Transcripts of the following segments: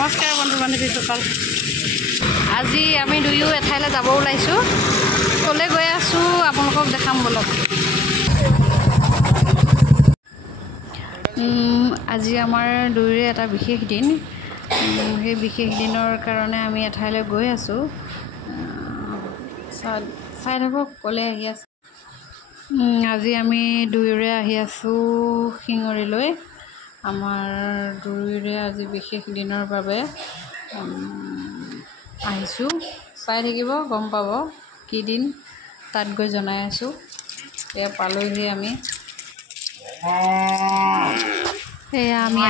নমস্কাৰ বন্ধু বান্ধৱীসকল। আজি আমি দুয়ো এঠাইলৈ যাব ওলাইছোঁ। ক'লৈ গৈ আছোঁ আপোনালোকক দেখাম বলক। আজি আমাৰ দুয়োৰে এটা বিশেষ দিন। সেই বিশেষ দিনৰ কাৰণে আমি এঠাইলৈ গৈ আছোঁ। চাই থাকক ক'লৈ আহি আছে। আজি আমি দুয়োৰে আহি আছোঁ শিঙৰীলৈ। আমাৰ দুয়োৰে আজি বিশেষ দিনৰ বাবে আহিছোঁ। চাই থাকিব, গম পাব কি দিন তাত গৈ জনাই আছোঁ। এয়া পালোঁহি আমি। এয়া আমি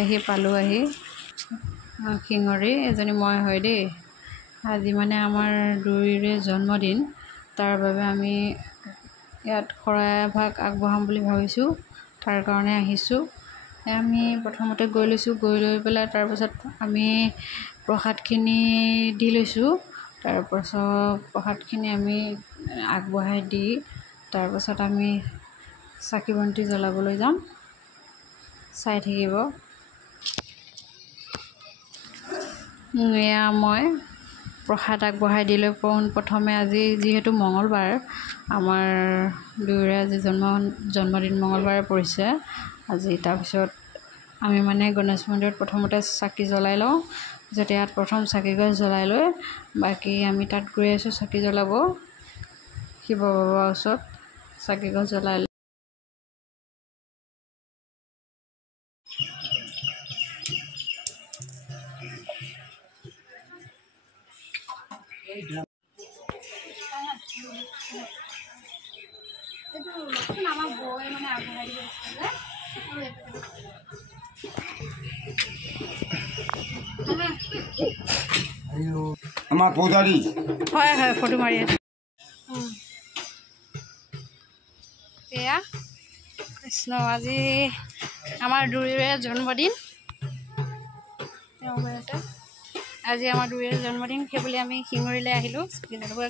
আহি পালোঁহি শিঙৰী। এজনী মই হয় দেই। আজি মানে আমাৰ দুয়োৰে জন্মদিন। তাৰ বাবে আমি ইয়াত শৰাই এভাগ আগবঢ়াম বুলি ভাবিছোঁ। তাৰ কাৰণে আহিছোঁ। আমি প্ৰথমতে গৈ লৈছোঁ। গৈ লৈ পেলাই তাৰপাছত আমি প্ৰসাদখিনি দি লৈছোঁ। তাৰপাছত প্ৰসাদখিনি আমি আগবঢ়াই দি তাৰপাছত আমি চাকি বন্তি জ্বলাবলৈ যাম। চাই থাকিব। এয়া মই প্ৰসাদ আগবঢ়াই দিলোঁ প্ৰথমে। আজি যিহেতু মঙলবাৰ, আমাৰ দুয়োৰে আজি জন্মদিন মঙলবাৰে পৰিছে আজি। তাৰপিছত আমি মানে গণেশ মন্দিৰত প্ৰথমতে চাকি জ্বলাই লওঁ। পিছত ইয়াত প্ৰথম চাকি গছ জ্বলাই লৈ বাকী আমি তাত গৈ আছোঁ চাকি জ্বলাব। শিৱ বাবাৰ ওচৰত চাকি গছ জ্বলাই আমাৰ বৌয়ে মানে আগবঢ়াই দিব আমাৰ পূজাৰী হয় ফটো মাৰি আছে। এয়া কৃষ্ণ, আজি আমাৰ দুয়োৰে জন্মদিন। আজি আমাৰ দুয়োৰে জন্মদিন। সেইবুলি আমি শিঙৰীলৈ আহিলোঁ।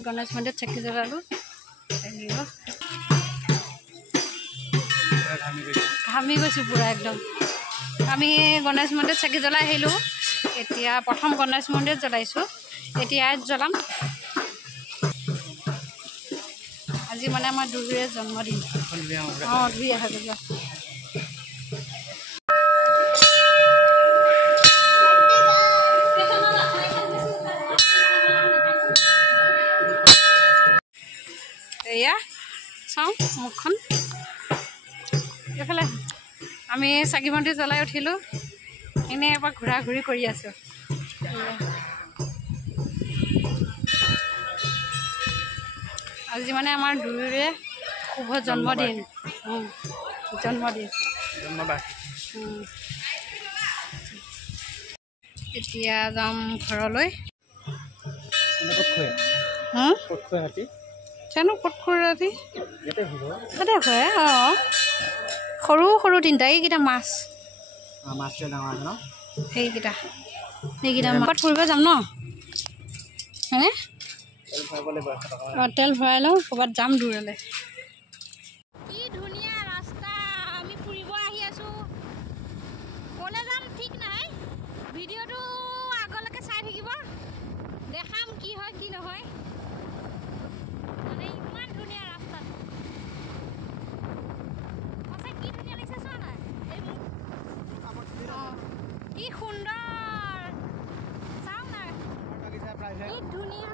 গণেশ মন্দিৰত চাকি জ্বলালোঁ। ঘামি গৈছোঁ পূৰা একদম। আমি গণেশ মন্দিৰত চাকি জ্বলাই আহিলোঁ। এতিয়া প্ৰথম গণেশ মন্দিৰত জ্বলাইছোঁ। এতিয়া ইয়াত জ্বলাম। আজি মানে আমাৰ দুয়োৰে জন্মদিন। ধুই আহা যোৱা। এয়া চাওঁ মুখখন। এইফালে আমি চাকি বন্তি জ্বলাই উঠিলোঁ। এনেই এবাৰ ঘূৰা ঘূৰি কৰি আছোঁ। আজি মানে আমাৰ দুয়োৰে শুভ জন্মদিন। এতিয়া যাম ঘৰলৈ। জানো ক'ত খুৱাই ৰাতি তাতে হয়। সৰু সৰু তিনিটা। এইকেইটা মাছ সেইকেইটা মাছত ফুৰিব যাম ন, হয়নে? তেল ভৰাই লওঁ, ক'ৰবাত যাম দূৰলৈ। কি ধুনীয়া ৰাস্তা। আমি ফুৰিব আহি আছোঁ। ক'লৈ যাম ঠিক নাই। ভিডিঅ'টো আগলৈকে চাই থাকিব, দেখাম কি হয় কি নহয়। মানে ইমান ধুনীয়া ৰাস্তাটো। সঁচাই কি ধুনীয়া লাগিছে চোৱা নাই। কি সুন্দৰ চাওঁ নাই। কি ধুনীয়া।